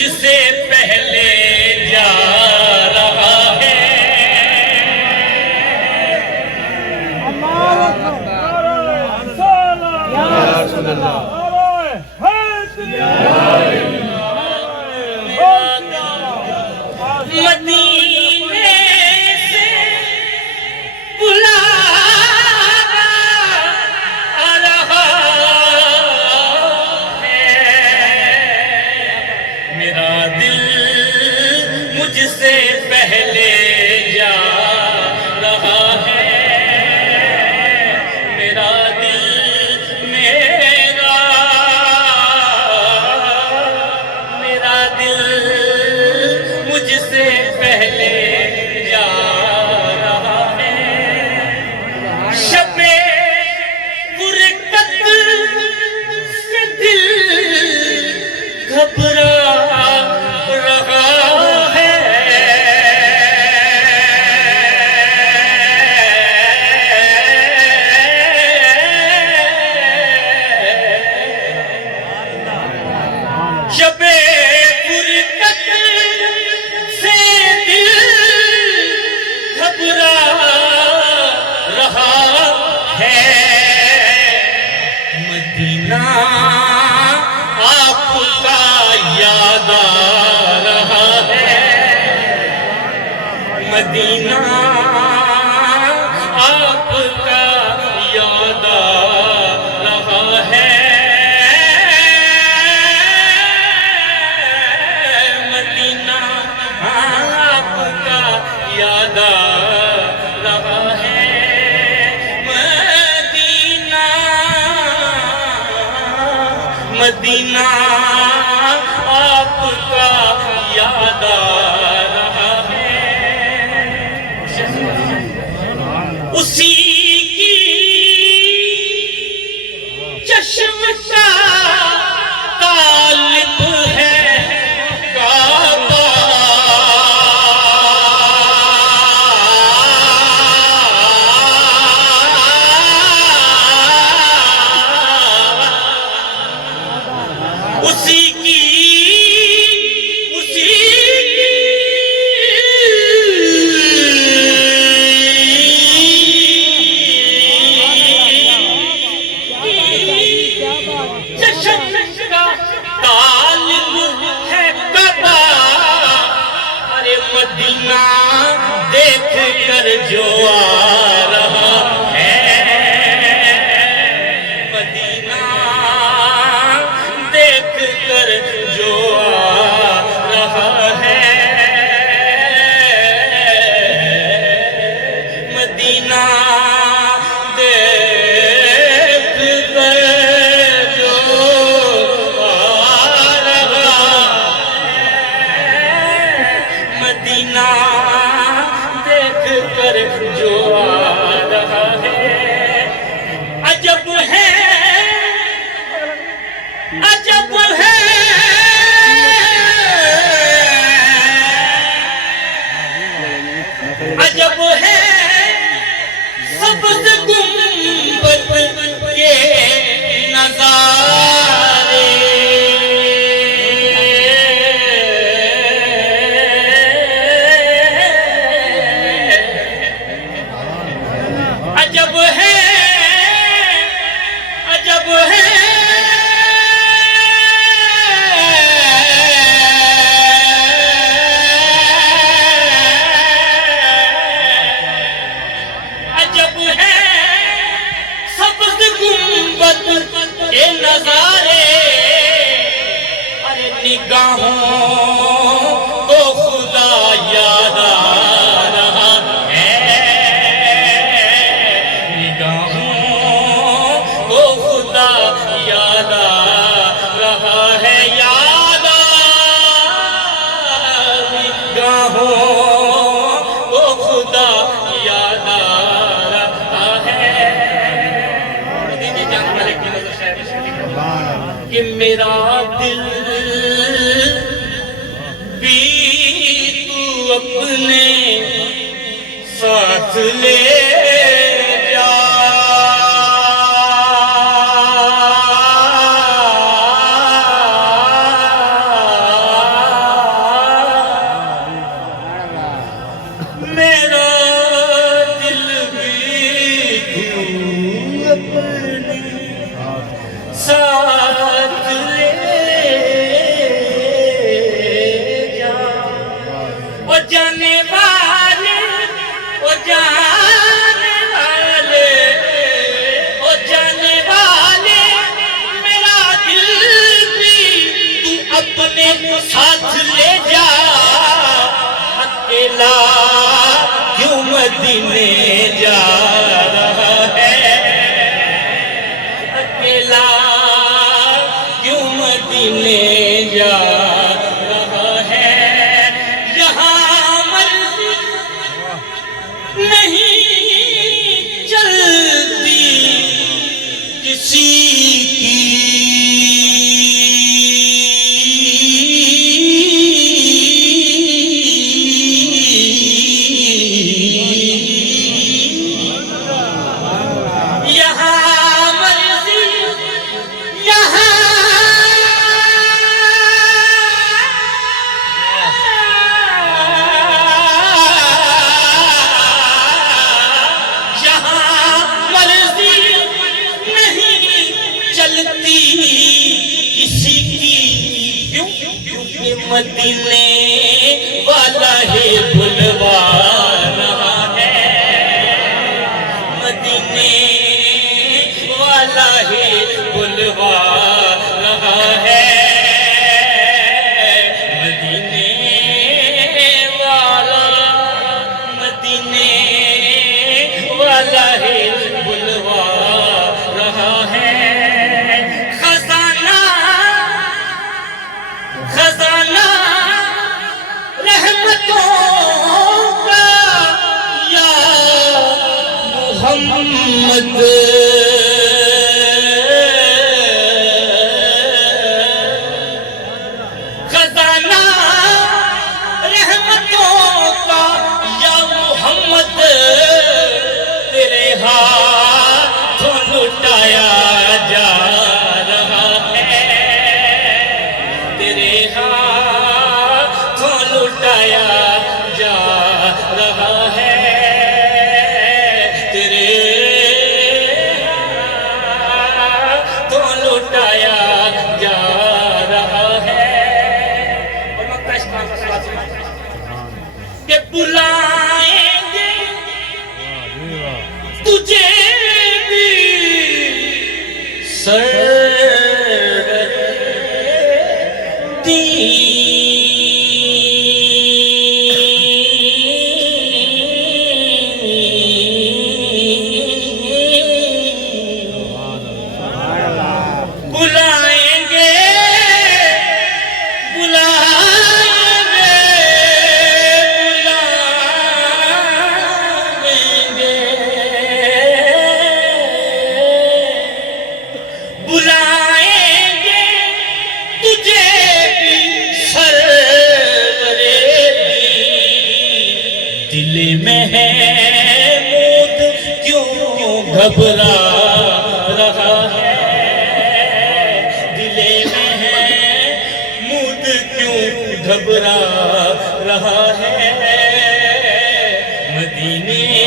مجھ سے پہلے جا رہا ہے مدینے سے بلا رہا ہے میرا دل مجھ سے پہلے جا رہا ہے میرا دل میرا دل مجھ سے پہلے جا رہا ہے شب فرقت سے دل گھبرا رہا ہے شب فرقت سے دل گھبرا رہا ہے مدینہ آپ کا یاد آ رہا ہے مدینہ آپ کا یاد آ رہا ہے مدینہ آپ کا یاد آ رہا ہے مدینہ آپ کا یاد آ رہا ہے اسی کی چشم کا طالب ہے کعبہ اسی کی چشم کا طالب ہے کعبہ ارے مدینہ دیکھ کر جو آ رہا ہے مدینہ دیکھ کر جو آ رہا ہے مدینہ دیکھ کر جو آ رہا ہے مدینہ دیکھ کر جو آ رہا ہے عجب ہے عجب ہے عجب ہے سبز گنبد کے نظارے عجب ہے عجب ہے عجب ہے سبز گنبد کے نظارے ارے نگاہوں کو خدا یاد آ رہا ہے نگاہوں کو خدا یاد آ رہا ہے یاد آ نگاہوں کو خدا یاد آ رہا ہے کہ میرا دل ساتھ لے جا اکیلا کیوں مدینے جا رہا ہے اکیلا کیوں مدینے جا رہا ہے یہاں مرضی نہیں چلتی کسی مدینے والا ہی بلوا رہا ہے مدینے والا ہی بلوا رہا ہے مدینے والا ہی بلوا رہا ہے خزانہ رحمتوں کا یا محمد خزانہ رحمتوں کا یا محمد تیرے ہاتھوں لٹایا جا رہا ہے تیرے ہاتھوں لٹایا جا رہا ہے تیرے ہاتھوں لٹایا جا رہا ہے اور مکہ اس بات کا کہ بلائیں گے تجھے بھی دل محمود کیوں گھبرا رہا ہے دل محمود کیوں گھبرا رہا ہے مدینے